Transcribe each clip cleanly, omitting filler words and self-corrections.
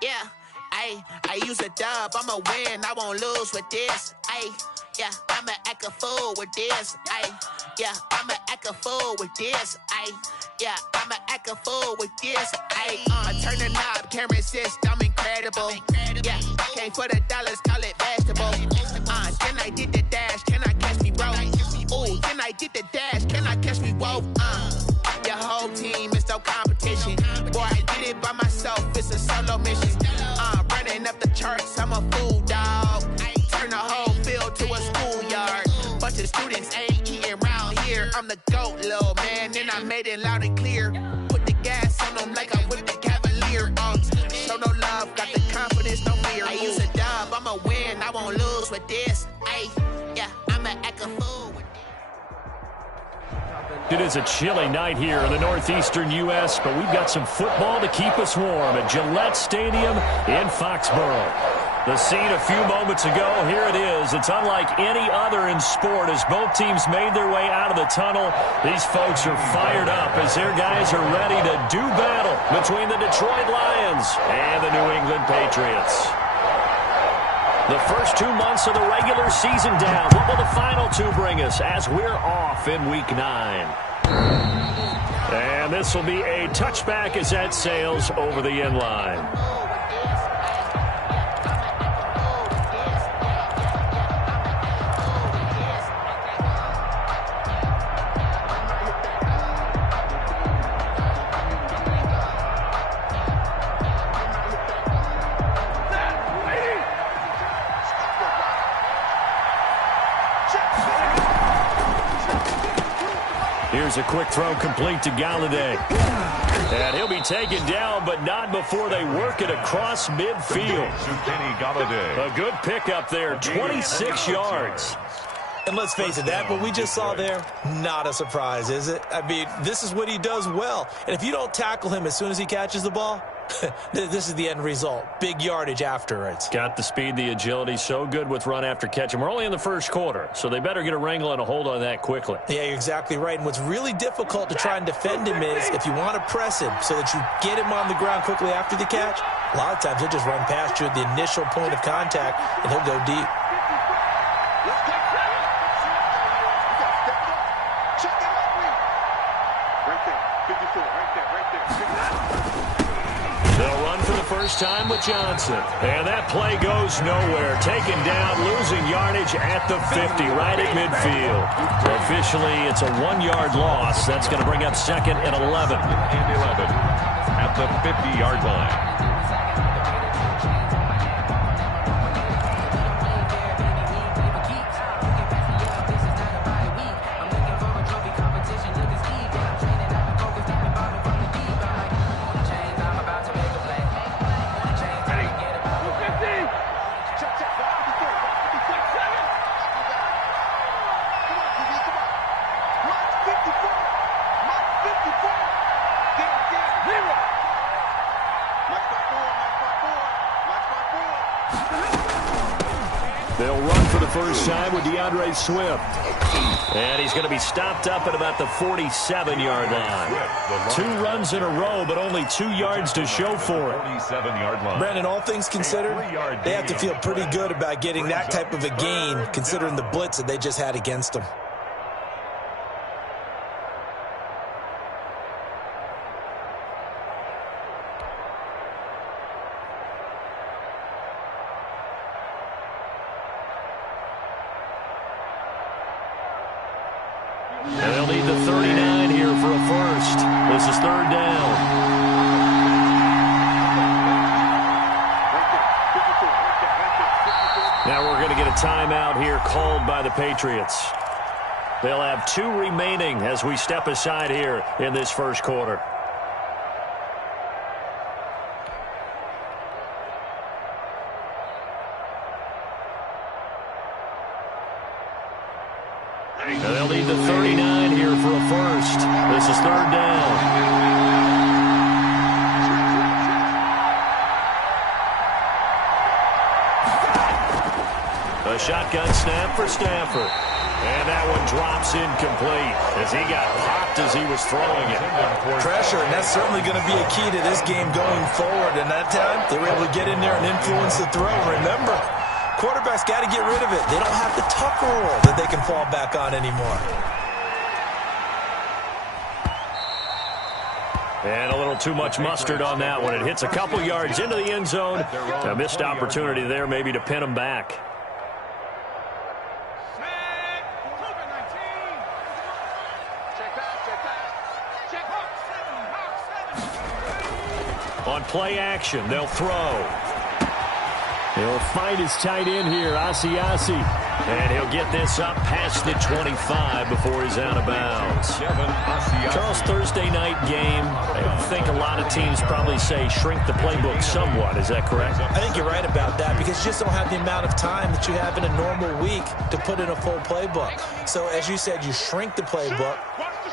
Yeah, I use a dub, I'ma win, I won't lose with this. Yeah, I'ma act a fool with this. Yeah, I'ma act a fool with this. Yeah, I'ma act a fool with this. Turn the knob, camera assist, I'm incredible. Yeah, came for the dollars, call it vegetable. Then I did the dash, can I catch me, bro? Ooh, then I did the dash, can I catch me, whoa? Your whole team is no competition. Boy, I did it by myself, it's a solo mission. Running up the charts, I'm a fool, dog. Turn the whole field to a schoolyard. Bunch of students ain't eating round here. I'm the GOAT, little man, and I made it loud and clear. Put the gas on them like I'm with the Cavalier. Show no love, got the confidence, no fear. I use a dub, I'ma win, I won't lose with this. Yeah, I'ma act a fool with this. It is a chilly night here in the northeastern U.S., but we've got some football to keep us warm at Gillette Stadium in Foxborough. The scene a few moments ago, here it is. It's unlike any other in sport as both teams made their way out of the tunnel. These folks are fired up as their guys are ready to do battle between the Detroit Lions and the New England Patriots. The first 2 months of the regular season down. What will the final two bring us as we're off in Week 9? And this will be a touchback as that sails over the end line. Here's a quick throw complete to Galladay. And he'll be taken down, but not before they work it across midfield. A good pickup there, 26 yards. And let's face it, that what we just saw there, not a surprise, is it? I mean, this is what he does well. And if you don't tackle him as soon as he catches the ball, this is the end result. Big yardage afterwards. Got the speed, the agility, so good with run after catch. And we're only in the first quarter, so they better get a wrangle and a hold on that quickly. Yeah, you're exactly right. And what's really difficult to try and defend him is if you want to press him so that you get him on the ground quickly after the catch, a lot of times he'll just run past you at the initial point of contact, and he'll go deep. They'll run for the first time with Johnson. And that play goes nowhere. Taken down, losing yardage at the 50, right at midfield. Officially, it's a 1-yard loss. That's going to bring up second and 11. At the 50-yard line. They'll run for the first time with DeAndre Swift. And he's going to be stopped up at about the 47-yard line. 2 runs in a row, but only 2 yards to show for it. 47-yard line. Brandon, all things considered, they have to feel pretty good about getting that type of a gain, considering the blitz that they just had against them. And they'll need the 39 here for a first. This is third down. Now we're going to get a timeout here called by the Patriots. They'll have 2 remaining as we step aside here in this first quarter. And they'll need the 39 here for a first. This is third down. A shotgun snap for Stafford. And that one drops incomplete as he got popped as he was throwing it. Pressure, and that's certainly going to be a key to this game going forward. And that time, they were able to get in there and influence the throw. Remember, quarterbacks got to get rid of it. They don't have the Tucker rule that they can fall back on anymore. And a little too much mustard on that one. It hits a couple yards into the end zone. A missed opportunity there maybe to pin them back. On play action, they'll throw. He'll find his tight end here, Asiasi. And he'll get this up past the 25 before he's out of bounds. Charles, Thursday night game, I think a lot of teams probably say shrink the playbook somewhat. Is that correct? I think you're right about that because you just don't have the amount of time that you have in a normal week to put in a full playbook. So as you said, you shrink the playbook,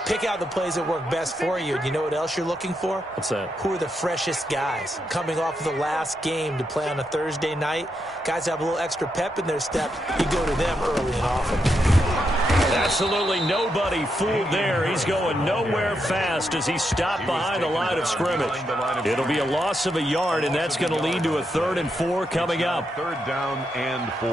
pick out the plays that work best for you. You know what else you're looking for? What's that? Who are the freshest guys coming off of the last game to play on a Thursday night? Guys have a little extra pep in their step. You go to them early and often. Absolutely nobody fooled there. He's going nowhere fast as he stopped behind the line of scrimmage. It'll be a loss of a yard, and that's going to lead to a 3rd and 4 coming up. 3rd down and 4.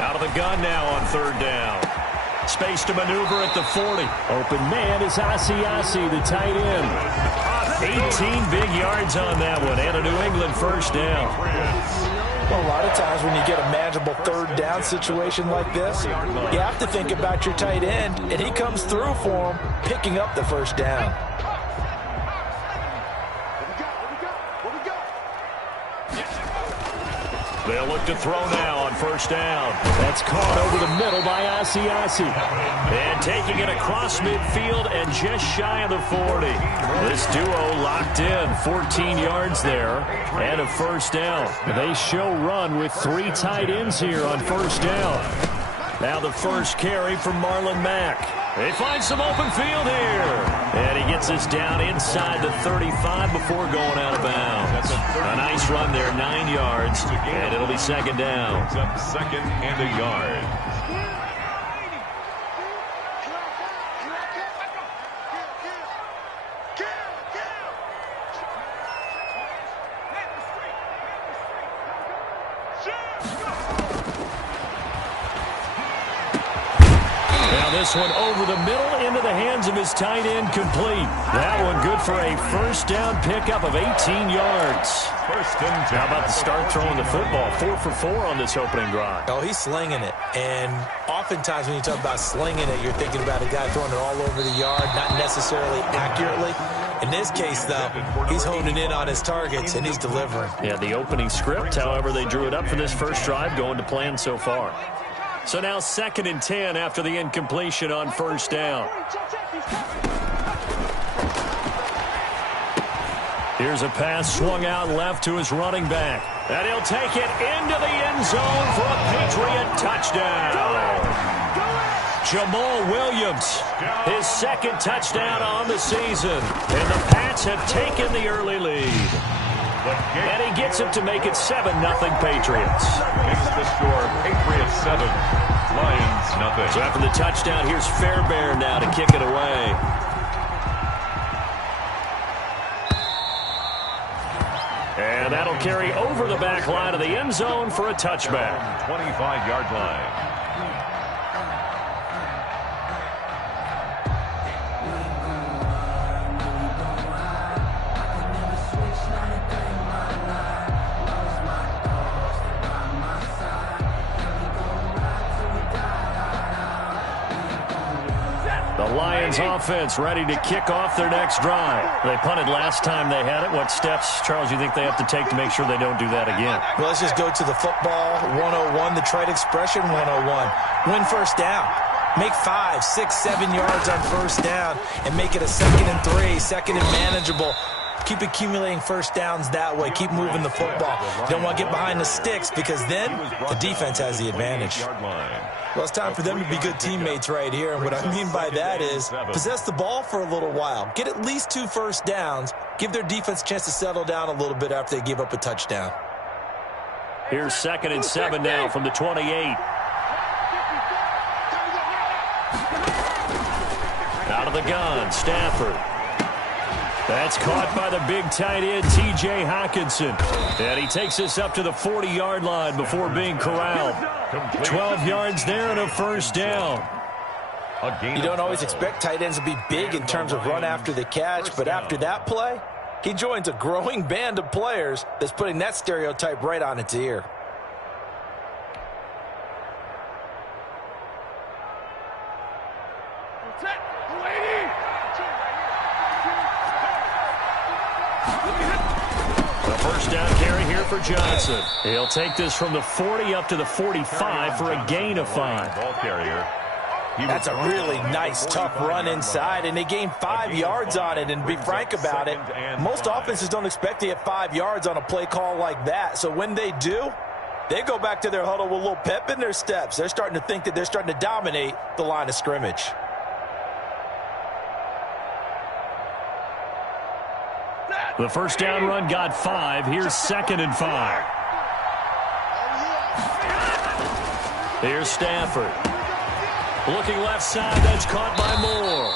Out of the gun now on 3rd down. Space to maneuver at the 40. Open man is Asiasi, the tight end. 18 big yards on that one, and a New England 1st down. Well, a lot of times when you get a manageable 3rd down situation like this, you have to think about your tight end, and he comes through for him, picking up the 1st down. They'll look to throw now on 1st down. That's caught over the middle by Asiasi. And taking it across midfield and just shy of the 40. This duo locked in, 14 yards there, and a 1st down. They show run with 3 tight ends here on 1st down. Now the first carry from Marlon Mack. They find some open field here. And he gets this down inside the 35 before going out of bounds. A nice run there, 9 yards, and it'll be 2nd down. Up 2nd and a yard. This one over the middle into the hands of his tight end, complete. That one good for a 1st down pickup of 18 yards. 1st and 10. How about the start throwing the football? 4 for 4 on this opening drive. Oh, he's slinging it. And oftentimes when you talk about slinging it, you're thinking about a guy throwing it all over the yard, not necessarily accurately. In this case, though, he's honing in on his targets, and he's delivering. Yeah, the opening script, however, they drew it up for this first drive, going to plan so far. So now 2nd and 10 after the incompletion on 1st down. Here's a pass swung out left to his running back. And he'll take it into the end zone for a Patriot touchdown. Jamal Williams, his 2nd touchdown on the season. And the Pats have taken the early lead. And he gets it to make it 7-0 Patriots. Makes the score Patriots 7, Lions nothing. So after the touchdown, here's Fairbairn now to kick it away. And that'll carry over the back line of the end zone for a touchback. 25-yard line. The Lions offense ready to kick off their next drive. They punted last time they had it. What steps, Charles, you think they have to take to make sure they don't do that again? Well, let's just go to the football 101, the trite expression 101. Win 1st down. Make 5, 6, 7 yards on 1st down and make it a 2nd and 3, 2nd and manageable. Keep accumulating first downs that way. Keep moving the football. You don't want to get behind the sticks because then the defense has the advantage. Well, it's time for them to be good teammates right here. And what I mean by that is possess the ball for a little while. Get at least 2 first downs. Give their defense a chance to settle down a little bit after they give up a touchdown. Here's 2nd and 7 now from the 28. Out of the gun, Stafford. That's caught by the big tight end, T.J. Hockenson. And he takes us up to the 40-yard line before being corralled. 12 yards there and a first down. You don't always expect tight ends to be big in terms of run after the catch, but after that play, he joins a growing band of players that's putting that stereotype right on its ear. First down carry here for Johnson. He'll take this from the 40 up to the 45 for a gain of 5. Ball carrier. That's a really nice, tough run inside, and they gained 5 yards on it. And to be frank about it, most offenses don't expect to get 5 yards on a play call like that. So when they do, they go back to their huddle with a little pep in their steps. They're starting to think that they're starting to dominate the line of scrimmage. The first down run got 5. Here's 2nd and 5. Here's Stafford. Looking left side, that's caught by Moore.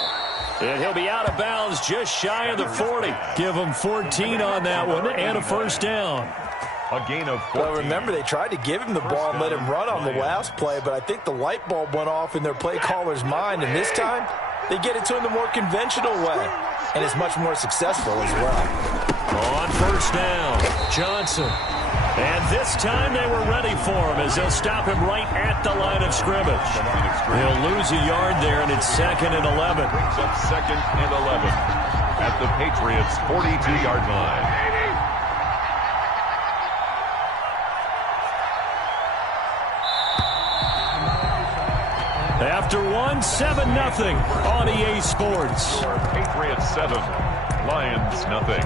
And he'll be out of bounds just shy of the 40. Give him 14 on that one and a first down. A gain of 14. Well, remember, they tried to give him the ball and let him run on the last play, but I think the light bulb went off in their play caller's mind, and this time they get it to him the more conventional way, and it's much more successful as well. On first down, Johnson. And this time they were ready for him as they'll stop him right at the line of scrimmage. He'll lose a yard there, and it's 2nd and 11. Brings up 2nd and 11 at the Patriots' 42-yard line. After one, 7-0 on EA Sports. Patriots 7, Lions nothing.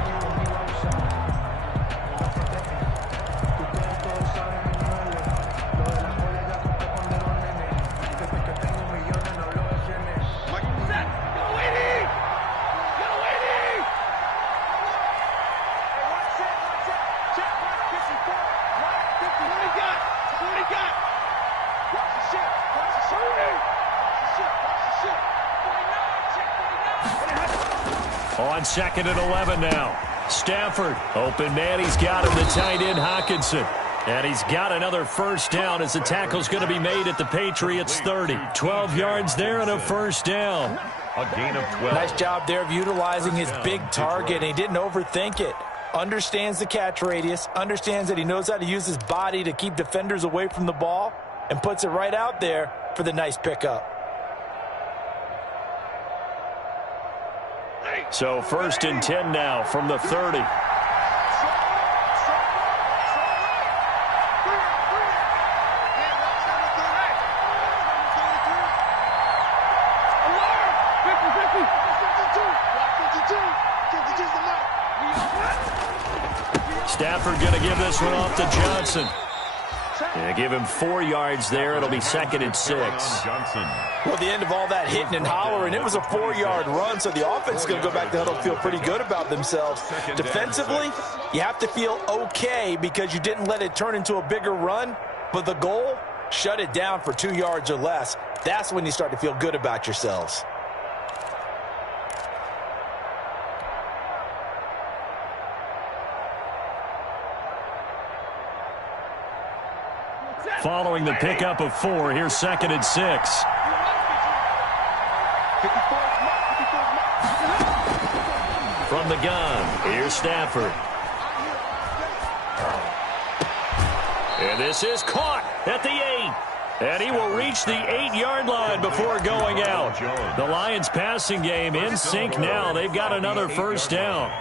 On 2nd and 11 now. Stafford, open man, he's got him, the tight end Hockenson. And he's got another first down as the tackle's going to be made at the Patriots 30. 12 yards there and a first down. A gain of 12. Nice job there of utilizing his big target. He didn't overthink it. Understands the catch radius, understands that he knows how to use his body to keep defenders away from the ball, and puts it right out there for the nice pickup. So 1st and 10 now from the 30. Stafford going to give this one off to Johnson. Yeah, give him 4 yards there. It'll be 2nd and 6. Johnson. Well, at the end of all that hitting and hollering, it was a 4-yard run, so the offense is going to go back to huddle and feel pretty good about themselves. Defensively, you have to feel okay because you didn't let it turn into a bigger run, but the goal, shut it down for 2 yards or less. That's when you start to feel good about yourselves. Following the pickup of 4, here's 2nd and 6. From the gun, here's Stafford. And this is caught at the 8. And he will reach the 8-yard line before going out. The Lions passing game in sync now. They've got another first down.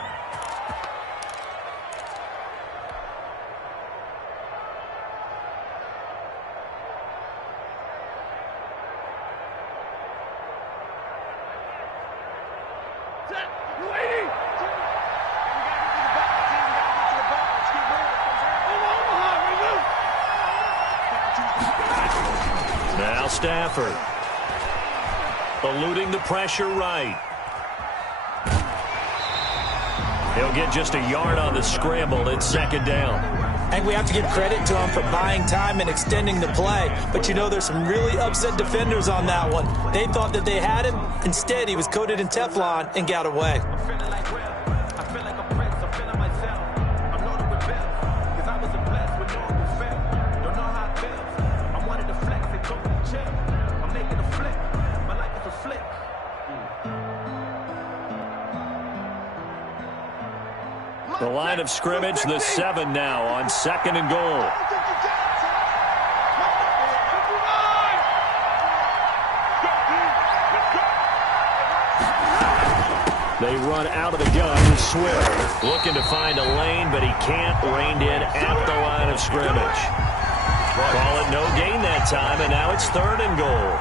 Now Stafford. Eluding the pressure right. He'll get just a yard on the scramble. It's second down. I think we have to give credit to him for buying time and extending the play. But, you know, there's some really upset defenders on that one. They thought that they had him. Instead, he was coated in Teflon and got away. The line of scrimmage, the 7 now on second and goal. They run out of the gun with Swift. Looking to find a lane, but he can't. Reined in at the line of scrimmage. Call it no gain that time, and now it's third and goal.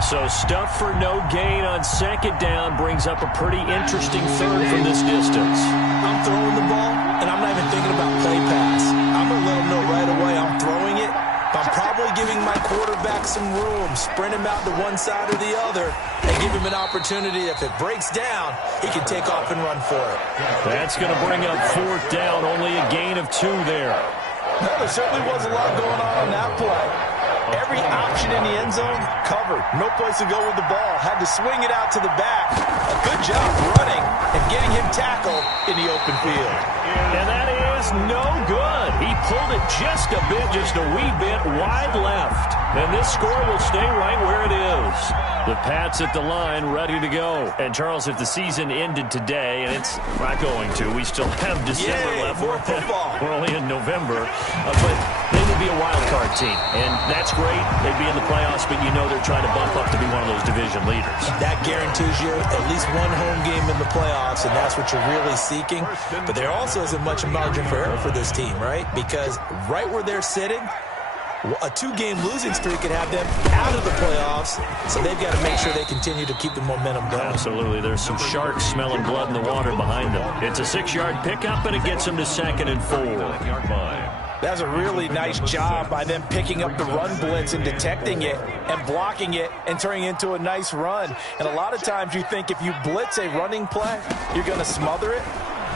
So stuff for no gain on second down brings up a pretty interesting third from this distance. I'm throwing the ball, and I'm not even thinking about play pass. I'm going to let him know right away I'm throwing it, but I'm probably giving my quarterback some room, sprint him out to one side or the other, and give him an opportunity. If it breaks down, he can take off and run for it. That's going to bring up fourth down, only a gain of 2 there. No, there certainly was a lot going on that play. Every option in the end zone covered. No place to go with the ball. Had to swing it out to the back. A good job running and getting him tackled in the open field. And that is no good. He pulled it just a bit, just a wee bit wide left. And this score will stay right where it is. The Pats at the line, ready to go. And, Charles, if the season ended today, and it's not going to, we still have December left. More football. We're only in November. But they would be a wild card team. And that's great. They'd be in the playoffs, but you know they're trying to bump up to be one of those division leaders. That guarantees you at least one home game in the playoffs, and that's what you're really seeking. But there also isn't much margin for error for this team, right? Because right where they're sitting, a 2-game losing streak could have them out of the playoffs, so they've got to make sure they continue to keep the momentum going. Absolutely. There's some sharks smelling blood in the water behind them. It's a 6-yard pickup, and it gets them to second and 4. That's a really nice job by them picking up the run blitz and detecting it and blocking it and turning it into a nice run. And a lot of times you think if you blitz a running play, you're going to smother it.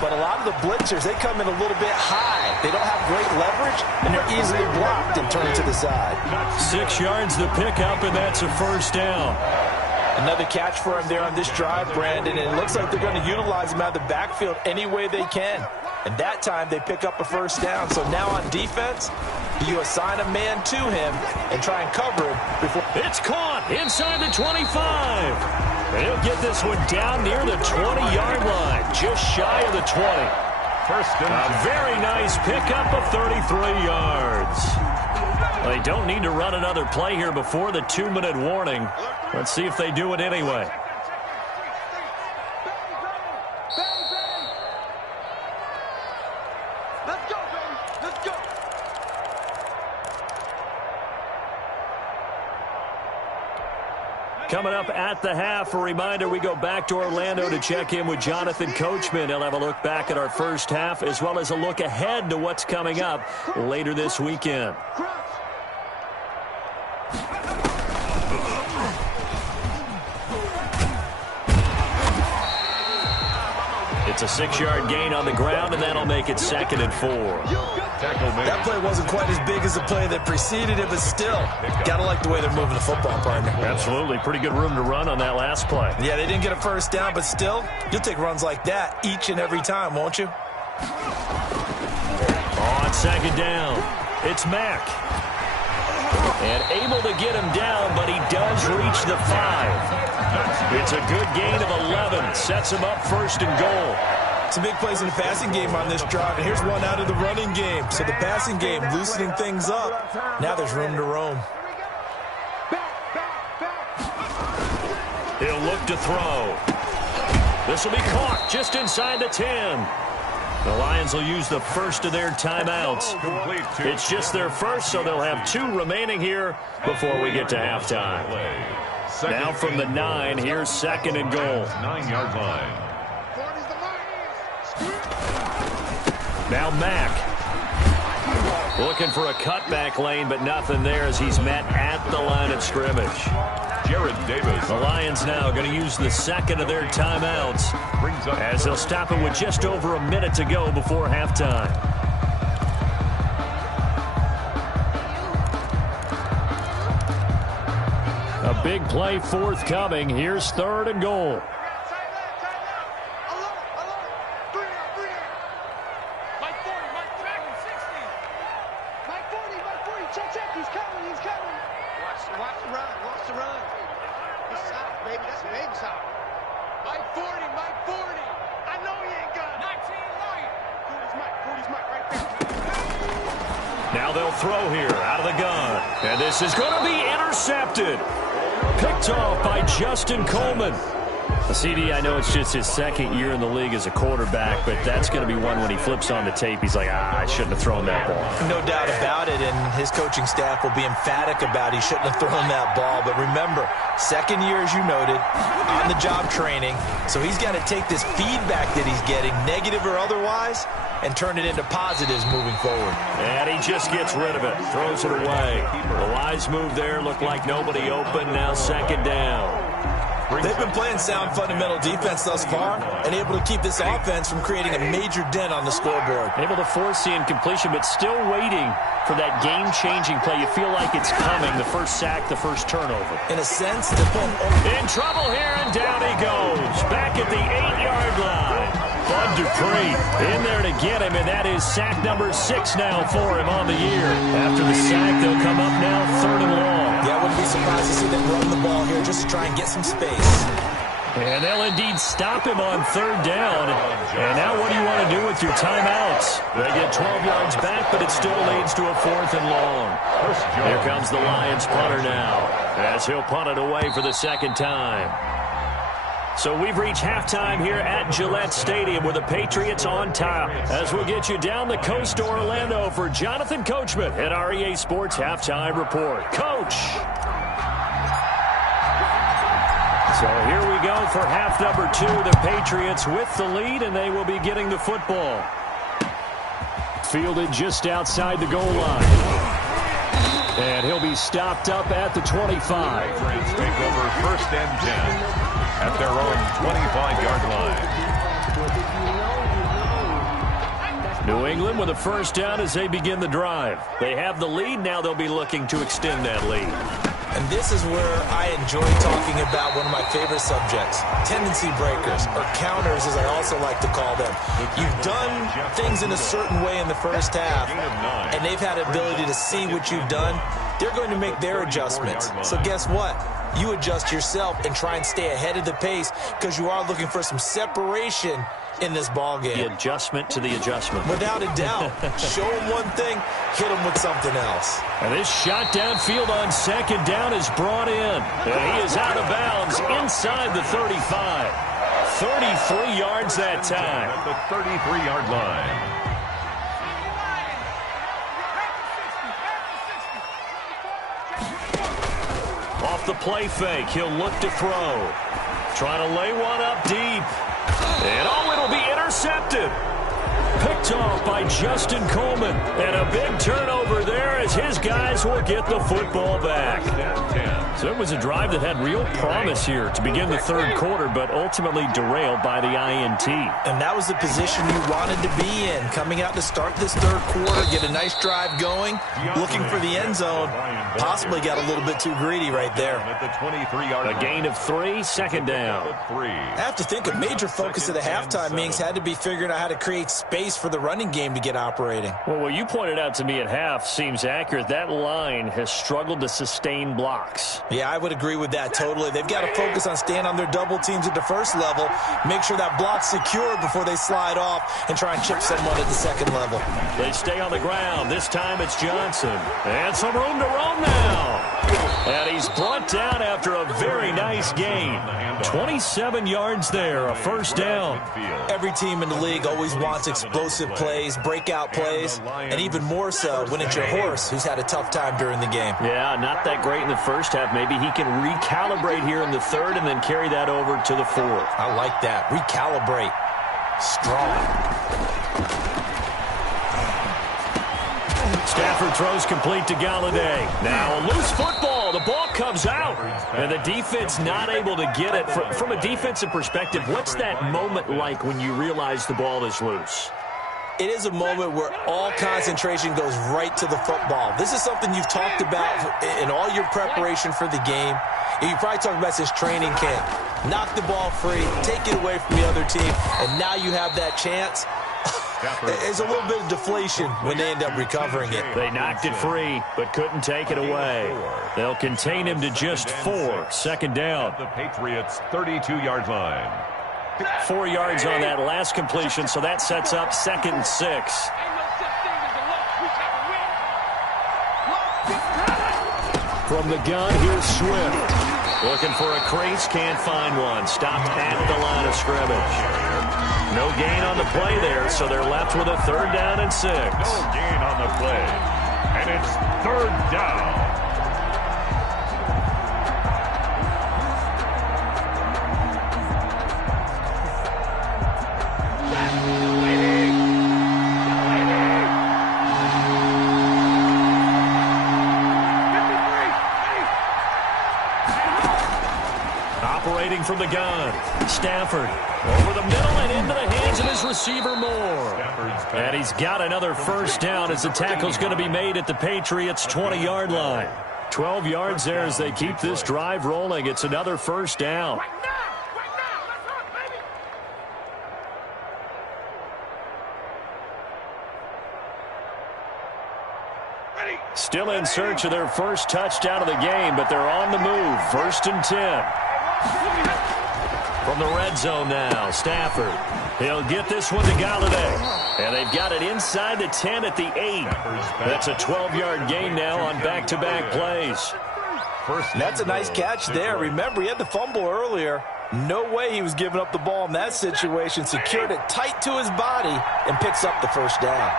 But a lot of the blitzers, they come in a little bit high. They don't have great leverage, and they're easily blocked and turned to the side. 6 yards the pickup, and that's a first down. Another catch for him there on this drive, Brandon, and it looks like they're going to utilize him out of the backfield any way they can. And that time they pick up a first down. So now on defense, you assign a man to him and try and cover him before. It's caught inside the 25. And he'll get this one down near the 20-yard line, just shy of the 20. A very nice pickup of 33 yards. They don't need to run another play here before the 2-minute warning. Let's see if they do it anyway. Let's go, baby. Let's go. Coming up at the half, a reminder, we go back to Orlando to check in with Jonathan Coachman. He'll have a look back at our first half as well as a look ahead to what's coming up later this weekend. It's a 6-yard gain on the ground, and that'll make it second and 4. That play wasn't quite as big as the play that preceded it, but still, got to like the way they're moving the football, partner. Absolutely. Pretty good room to run on that last play. Yeah, they didn't get a first down, but still, you'll take runs like that each and every time, won't you? On second down, it's Mack. And able to get him down, but he does reach the 5. It's a good gain of 11. Sets him up first and goal. Some big plays in the passing game on this drive, and here's one out of the running game. So the passing game loosening things up. Now there's room to roam. He'll look to throw. This will be caught just inside the 10. The Lions will use the first of their timeouts. It's just their first, so they'll have 2 remaining here before we get to halftime. Now from the 9, here's second and goal. 9-yard line. Now Mack. Looking for a cutback lane, but nothing there as he's met at the line of scrimmage. Jared Davis. The Lions now going to use the second of their timeouts as they'll stop it with just over a minute to go before halftime. A big play forthcoming. Here's 3rd and goal. Now they'll throw here out of the gun. And this is going to be intercepted. Picked off by Justin Coleman. CD, I know it's just his 2nd year in the league as a quarterback, but that's going to be one when he flips on the tape. He's like, I shouldn't have thrown that ball. No doubt about it, and his coaching staff will be emphatic about he shouldn't have thrown that ball. But remember, 2nd year, as you noted, on-the-job training, so he's got to take this feedback that he's getting, negative or otherwise, and turn it into positives moving forward. And he just gets rid of it, throws it away. The wise move there, looked like nobody open, now 2nd down. They've been playing sound fundamental defense thus far and able to keep this offense from creating a major dent on the scoreboard. Able to force the incompletion, but still waiting for that game-changing play. You feel like it's coming, the first sack, the first turnover. In a sense, they're playing in trouble here, and down he goes. Back at the 8-yard line. Bud Dupree in there to get him, and that is sack number 6 now for him on the year. After the sack, they'll come up now 3rd and long. Yeah, I wouldn't be surprised to see them run the ball here just to try and get some space. And they'll indeed stop him on 3rd down. And now what do you want to do with your timeouts? They get 12 yards back, but it still leads to a 4th and long. Here comes the Lions punter now, as he'll punt it away for the 2nd time. So we've reached halftime here at Gillette Stadium with the Patriots on top. As we'll get you down the coast to Orlando for Jonathan Coachman at REA Sports Halftime Report. Coach! So here we go for half number 2. The Patriots with the lead, and they will be getting the football. Fielded just outside the goal line. And he'll be stopped up at the 25. Patriots take over 1st and 10 at their own 25-yard line. New England with a 1st down as they begin the drive. They have the lead. Now they'll be looking to extend that lead. And this is where I enjoy talking about one of my favorite subjects, tendency breakers, or counters as I also like to call them. You've done things in a certain way in the first half, and they've had ability to see what you've done. They're going to make their adjustments. So guess what? You adjust yourself and try and stay ahead of the pace because you are looking for some separation in this ball game. The adjustment to the adjustment. Without a doubt. Show them one thing, hit them with something else. And this shot downfield on 2nd down is brought in. And he is out of bounds inside the 35. 33 yards that time. At the 33-yard line. Off the play fake, he'll look to throw. Trying to lay one up deep. And it'll be intercepted. Picked off by Justin Coleman. And a big turnover there as his guys will get the football back. So it was a drive that had real promise here to begin the 3rd quarter, but ultimately derailed by the INT. And that was the position you wanted to be in, coming out to start this 3rd quarter, get a nice drive going, looking for the end zone. Possibly got a little bit too greedy right there. A gain of 3, 2nd down. I have to think a major focus of the halftime meetings had to be figuring out how to create space for the running game to get operating. Well, what you pointed out to me at half seems accurate. That line has struggled to sustain blocks. Yeah, I would agree with that totally. They've got to focus on staying on their double teams at the 1st level, make sure that block's secure before they slide off and try and chip someone at the 2nd level. They stay on the ground. This time it's Johnson. And some room to roam now. And he's brought down after a very nice gain. 27 yards there, a 1st down. Every team in the league always wants explosive plays, breakout plays, and even more so when it's your horse who's had a tough time during the game. Yeah, not that great in the 1st half. Maybe he can recalibrate here in the 3rd and then carry that over to the 4th. I like that. Recalibrate. Strong. Stafford throws complete to Galladay. Now a loose football. The ball comes out. And the defense not able to get it. From a defensive perspective, what's that moment like when you realize the ball is loose? It is a moment where all concentration goes right to the football. This is something you've talked about in all your preparation for the game. And you probably talked about since training camp. Knock the ball free, take it away from the other team, and now you have that chance. There's a little bit of deflation when they end up recovering it. They knocked it free, but couldn't take it away. They'll contain him to just 4. Second down. The Patriots' 32-yard line. 4 yards on that last completion, so that sets up 2nd and 6. From the gun, here's Swift. Looking for a crease, can't find one. Stopped at the line of scrimmage. No gain on the play there, so they're left with a 3rd down and 6. No gain on the play. And it's 3rd down. Operating from the gun, Stafford over the middle and into the hands of his receiver Moore. And he's got another 1st down as the tackle's going to be made at the Patriots' 20-yard line. 12 yards there as they keep this drive rolling. It's another 1st down. Still in search of their first touchdown of the game, but they're on the move. 1st and 10. From the red zone now, Stafford. He'll get this one to Galladay. And they've got it inside the 10 at the 8. That's a 12-yard gain now on back-to-back plays. That's a nice catch there. Remember, he had the fumble earlier. No way he was giving up the ball in that situation. Secured it tight to his body and picks up the 1st down.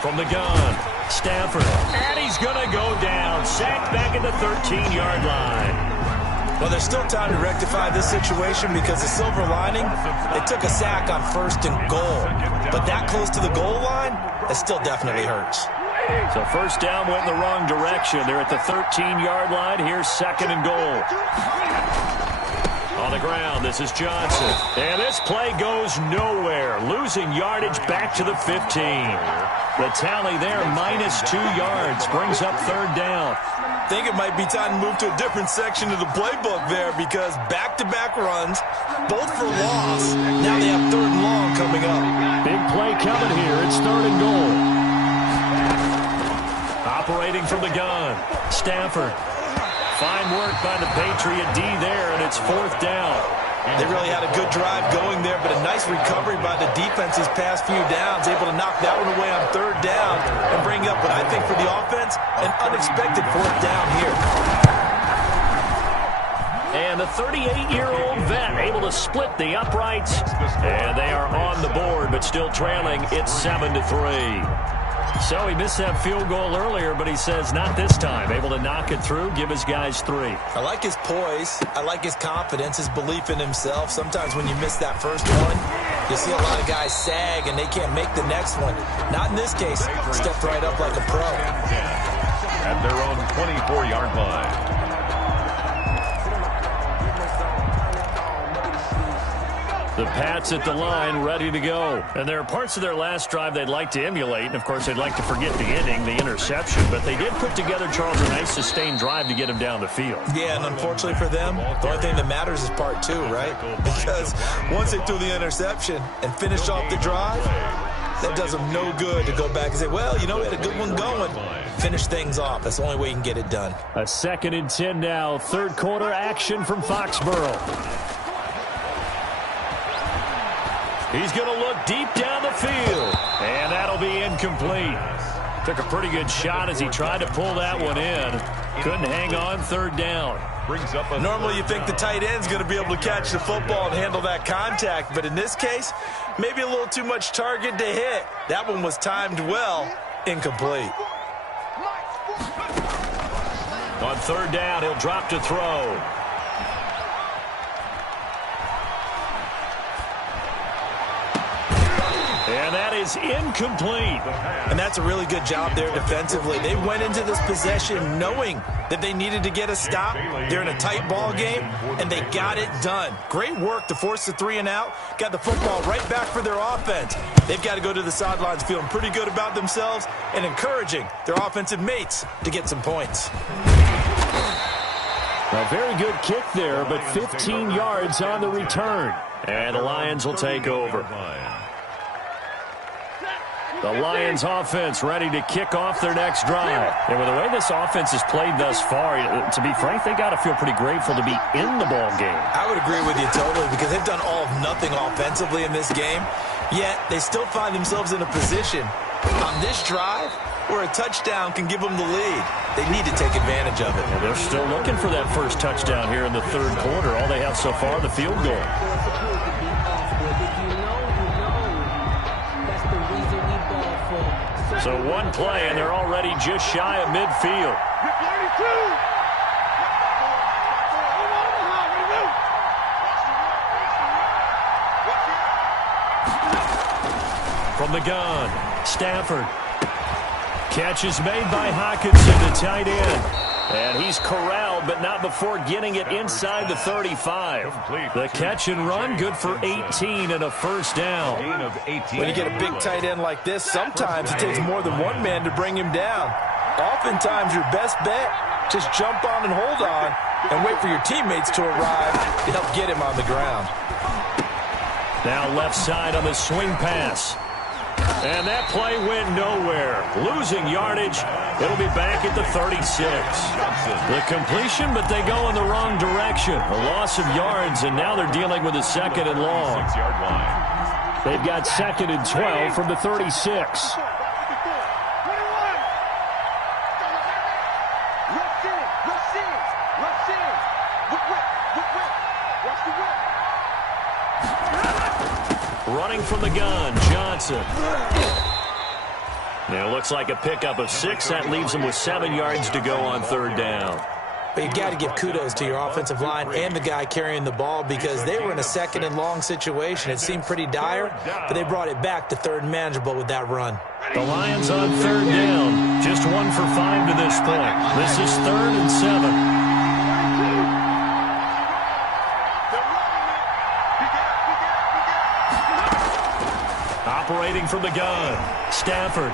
From the gun, Stafford. And he's going to go down. Sacked back at the 13-yard line. Well, there's still time to rectify this situation because the silver lining, they took a sack on 1st and goal. But that close to the goal line, that still definitely hurts. So 1st down went in the wrong direction. They're at the 13-yard line. Here's 2nd and goal. On the ground, this is Johnson. And this play goes nowhere. Losing yardage back to the 15. The tally there, -2 yards, brings up 3rd down. I think it might be time to move to a different section of the playbook there because back-to-back runs, both for loss. Now they have 3rd and long coming up. Big play coming here. It's 3rd and goal. Operating from the gun, Stafford. Fine work by the Patriot D there, and it's 4th down. They really had a good drive going there, but a nice recovery by the defense these past few downs, able to knock that one away on 3rd down and bring up what I think for the offense, an unexpected 4th down here. And the 38-year-old vet able to split the uprights, and they are on the board, but still trailing. It's 7-3. So he missed that field goal earlier, but he says not this time. Able to knock it through, give his guys 3. I like his poise. I like his confidence, his belief in himself. Sometimes when you miss that first one, you see a lot of guys sag and they can't make the next one. Not in this case. Stepped right up like a pro. At their own 24-yard line. The Pats at the line, ready to go. And there are parts of their last drive they'd like to emulate. And, of course, they'd like to forget the inning, the interception. But they did put together, Charles, a nice sustained drive to get him down the field. Yeah, and unfortunately for them, the only thing that matters is part 2, right? Because once they threw the interception and finished off the drive, that does them no good to go back and say, well, you know, we had a good one going. Finish things off. That's the only way you can get it done. A 2nd and 10 now. 3rd quarter action from Foxborough. He's going to look deep down the field, and that'll be incomplete. Took a pretty good shot as he tried to pull that one in. Couldn't hang on. 3rd down. Normally you think the tight end's going to be able to catch the football and handle that contact, but in this case, maybe a little too much target to hit. That one was timed well. Incomplete. On 3rd down, he'll drop to throw. And that is incomplete. And that's a really good job there defensively. They went into this possession knowing that they needed to get a stop. They're in a tight ball game, and they got it done. Great work to force the 3 and out. Got the football right back for their offense. They've got to go to the sidelines feeling pretty good about themselves and encouraging their offensive mates to get some points. A very good kick there, but 15 yards on the return. And the Lions will take over. The Lions offense ready to kick off their next drive. And with the way this offense has played thus far, to be frank, they got to feel pretty grateful to be in the ball game. I would agree with you totally, because they've done all of nothing offensively in this game, yet they still find themselves in a position on this drive where a touchdown can give them the lead. They need to take advantage of it. And they're still looking for that first touchdown here in the third quarter. All they have so far, the field goal. So one play, and they're already just shy of midfield. From the gun, Stafford. Catch is made by Hockenson, the tight end. And he's corralled, but not before getting it inside the 35. The catch and run, good for 18 and a first down. When you get a big tight end like this, sometimes it takes more than one man to bring him down. Oftentimes, your best bet, just jump on and hold on and wait for your teammates to arrive to help get him on the ground. Now left side on the swing pass. And that play went nowhere. Losing yardage. It'll be back at the 36. The completion, but they go in the wrong direction. A loss of yards, and now they're dealing with a second and long. They've got second and 12 from the 36. Running from the gun, Johnson. Now it looks like a pickup of 6. That leaves them with 7 yards to go on third down. But you've got to give kudos to your offensive line and the guy carrying the ball, because they were in a second and long situation. It seemed pretty dire, but they brought it back to third and manageable with that run. The Lions on third down. Just 1 for 5 to this point. This is 3rd and 7. Operating from the gun, Stafford.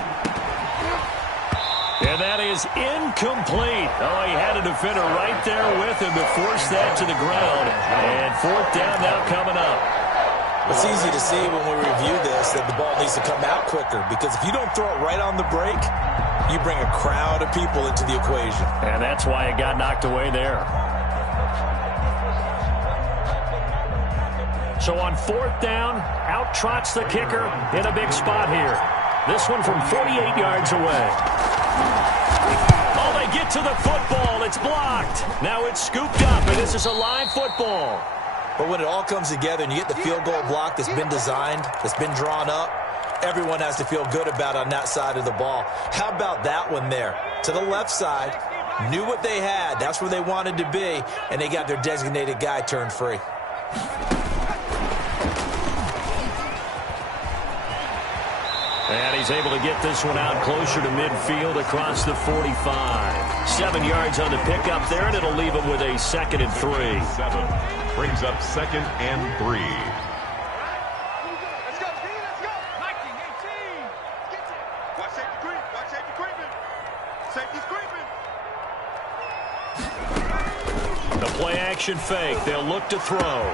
And that is incomplete. Oh, he had a defender right there with him to force that to the ground. And 4th down now coming up. It's easy to see when we review this that the ball needs to come out quicker, because if you don't throw it right on the break, you bring a crowd of people into the equation. And that's why it got knocked away there. So on 4th down, out trots the kicker in a big spot here. This one from 48 yards away. Oh, they get to the football. It's blocked. Now it's scooped up, and this is a live football. But when it all comes together and you get the field goal block that's been designed, that's been drawn up, everyone has to feel good about on that side of the ball. How about that one there? To the left side, knew what they had. That's where they wanted to be, and they got their designated guy turned free. And he's able to get this one out closer to midfield across the 45. 7 yards on the pickup there, and it'll leave him with a 2nd and 3. 7 brings up 2nd and 3. Let's go, D, let's go. 19, 18. Watch safety creep. Watch safety creeping. Safety's creeping. The play action fake. They'll look to throw.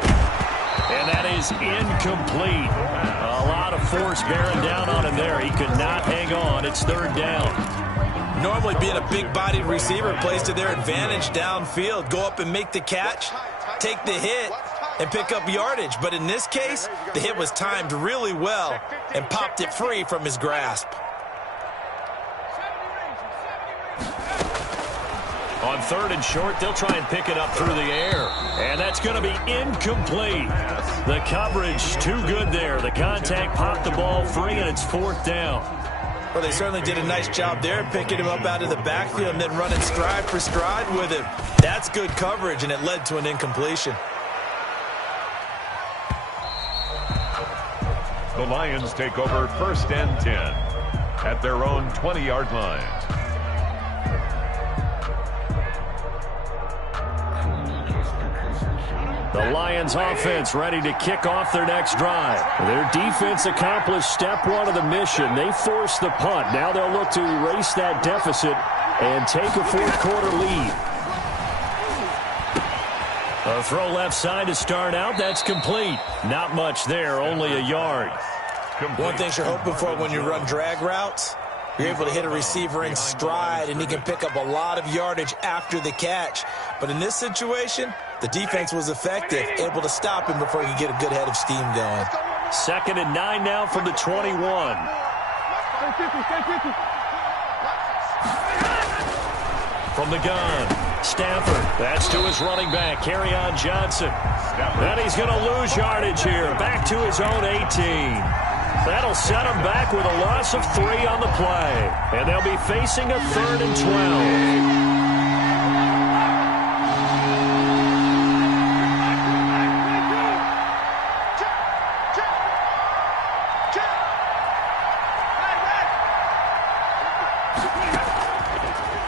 And that is incomplete. A lot of force bearing down on him there. He could not hang on. It's 3rd down. Normally being a big-bodied receiver plays to their advantage downfield. Go up and make the catch, take the hit, and pick up yardage. But in this case, the hit was timed really well and popped it free from his grasp. On 3rd and short, they'll try and pick it up through the air. And that's going to be incomplete. The coverage too good there. The contact popped the ball free, and it's 4th down. Well, they certainly did a nice job there, picking him up out of the backfield and then running stride for stride with him. That's good coverage, and it led to an incompletion. The The Lions take over 1st and 10 at their own 20-yard line. The Lions offense ready to kick off their next drive. Their defense accomplished step one of the mission. They forced the punt. Now they'll look to erase that deficit and take a fourth-quarter lead. A throw left side to start out. That's complete. Not much there, only a yard. One thing you're hoping for when you run drag routes, you're able to hit a receiver in stride, and he can pick up a lot of yardage after the catch. But in this situation, the defense was effective, able to stop him before he could get a good head of steam going. 2nd and 9 now from the 21. From the gun, Stafford. That's to his running back, Kerryon Johnson. And he's going to lose yardage here. Back to his own 18. That'll set him back with a loss of 3 on the play. And they'll be facing a 3rd and 12.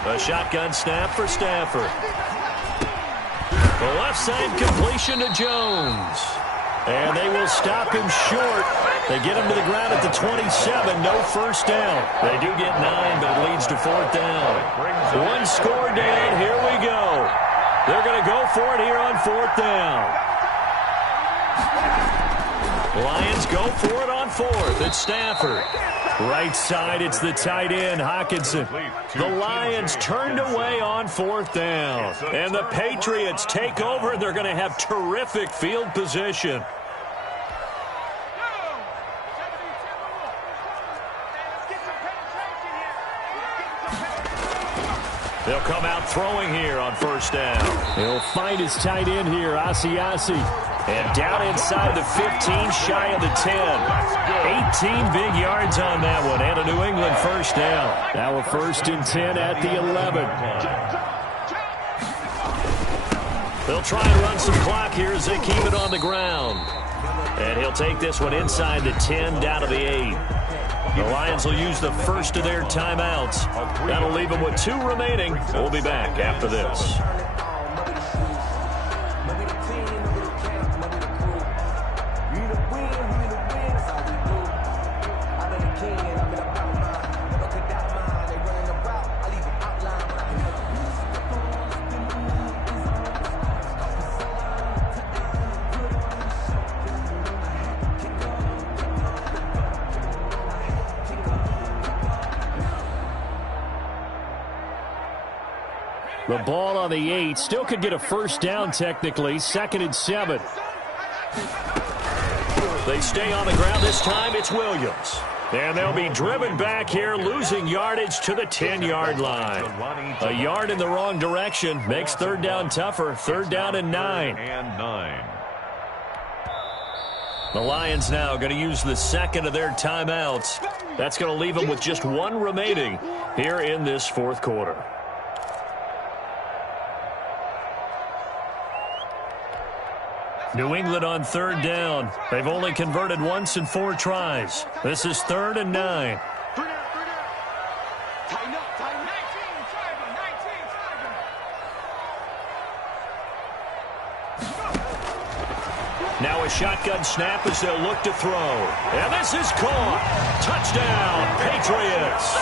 A shotgun snap for Stafford. The left side completion to Jones. And they will stop him short. They get him to the ground at the 27. No first down. They do get 9, but it leads to 4th down. 1 score down. Here we go. They're going to go for it here on 4th down. Lions go for it on 4th. It's Stafford. Right side, it's the tight end, Hockenson. The Lions turned away on 4th down. And the Patriots take over. They're going to have terrific field position. They'll come out throwing here on 1st down. He'll find his tight end here, Asiasi. And down inside the 15, shy of the 10. 18 big yards on that one, and a New England first down. Now a 1st and 10 at the 11. They'll try and run some clock here as they keep it on the ground. And he'll take this one inside the 10, down to the 8. The Lions will use the first of their timeouts. That'll leave them with 2 remaining. We'll be back after this. The ball on the 8. Still could get a first down technically. 2nd and 7. They stay on the ground. This time it's Williams. And they'll be driven back here, losing yardage to the 10-yard line. A yard in the wrong direction makes 3rd down tougher. 3rd down and 9. The Lions now going to use the 2nd of their timeouts. That's going to leave them with just 1 remaining here in this 4th quarter. New England on 3rd down. They've only converted once in 4 tries. This is 3rd and 9. Now a shotgun snap as they'll look to throw. And this is caught. Touchdown, Patriots.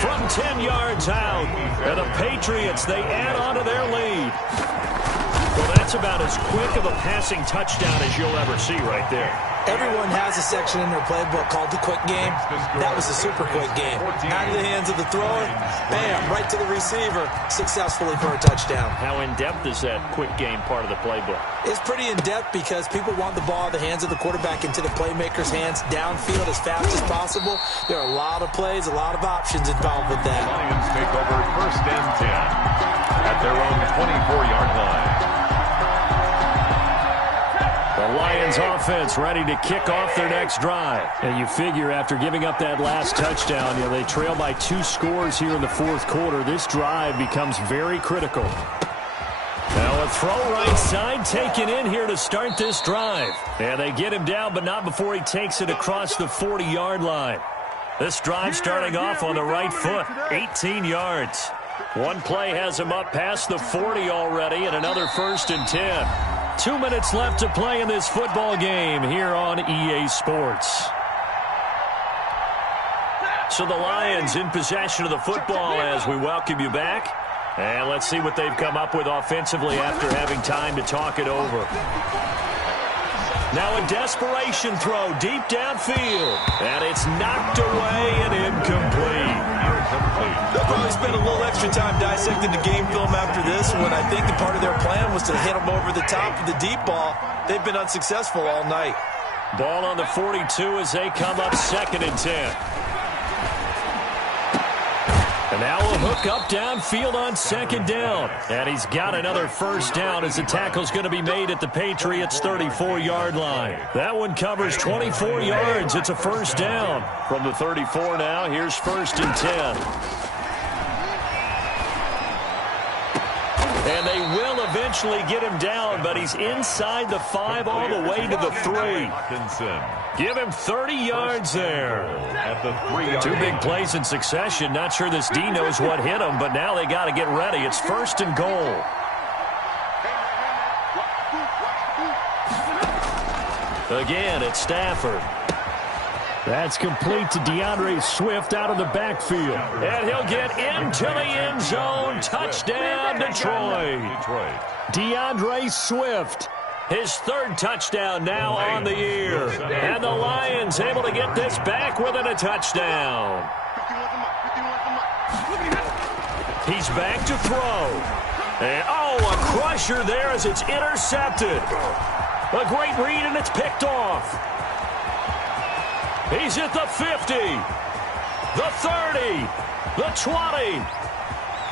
From 10 yards out. And the Patriots, they add on to their lead. Well, that's about as quick of a passing touchdown as you'll ever see right there. Everyone has a section in their playbook called the quick game. That was the super quick game. Out of the hands of the thrower, bam, right to the receiver, successfully for a touchdown. How in-depth is that quick game part of the playbook? It's pretty in-depth because people want the ball in the hands of the quarterback into the playmaker's hands downfield as fast as possible. There are a lot of plays, a lot of options involved with that. Lions take over 1st and 10 at their own 24-yard line. The Lions offense ready to kick off their next drive. And you figure after giving up that last touchdown, they trail by 2 scores here in the 4th quarter. This drive becomes very critical. Now a throw right side taken in here to start this drive. And they get him down, but not before he takes it across the 40-yard line. This drive starting off on the right foot, 18 yards. One play has him up past the 40 already, and another 1st and 10. 2 minutes left to play in this football game here on EA Sports. So the Lions in possession of the football as we welcome you back. And let's see what they've come up with offensively after having time to talk it over. Now a desperation throw deep downfield. And it's knocked away and incomplete. They'll probably spend a little extra time dissecting the game film after this one. I think the part of their plan was to hit them over the top of the deep ball. They've been unsuccessful all night. Ball on the 42 as they come up 2nd and 10. And now a hook up downfield on 2nd down. And he's got another 1st down as the tackle's going to be made at the Patriots' 34-yard line. That one covers 24 yards. It's a 1st down. From the 34 now, here's 1st and 10. And they will eventually get him down, but he's inside the 5 all the way to the 3. Give him 30 yards there. At the 3-yard 2 big plays in succession. Not sure this D knows what hit him, but now they got to get ready. It's 1st and goal. Again, it's Stafford. That's complete to DeAndre Swift out of the backfield. And he'll get into the end zone. Touchdown, Detroit. DeAndre Swift. His 3rd touchdown now on the year. And the Lions able to get this back within a touchdown. He's back to throw. And, a crusher there as it's intercepted. A great read, and it's picked off. He's at the 50, the 30, the 20,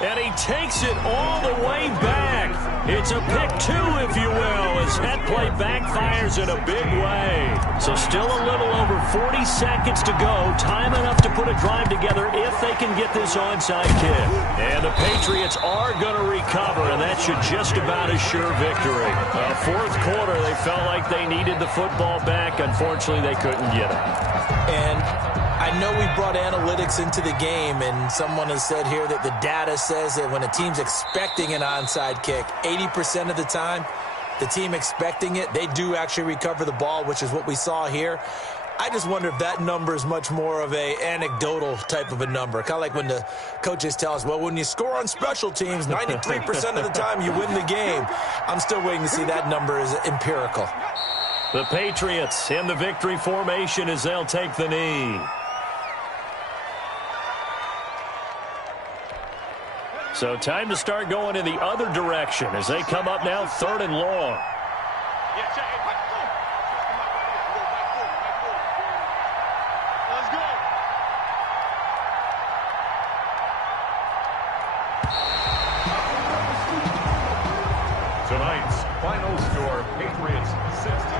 and he takes it all the way back. It's a pick 2, if you will, as that play backfires in a big way. So still a little over 40 seconds to go. Time enough to put a drive together if they can get this onside kick. And the Patriots are going to recover, and that should just about assure victory. 4th quarter, they felt like they needed the football back. Unfortunately, they couldn't get it. And I know we brought analytics into the game, and someone has said here that the data says that when a team's expecting an onside kick, 80% of the time, the team expecting it, they do actually recover the ball, which is what we saw here. I just wonder if that number is much more of a anecdotal type of a number. Kind of like when the coaches tell us, well, when you score on special teams, 93% of the time you win the game. I'm still waiting to see that number is empirical. The Patriots in the victory formation as they'll take the knee. So time to start going in the other direction as they come up now 3rd and long. Tonight's final score, Patriots 16,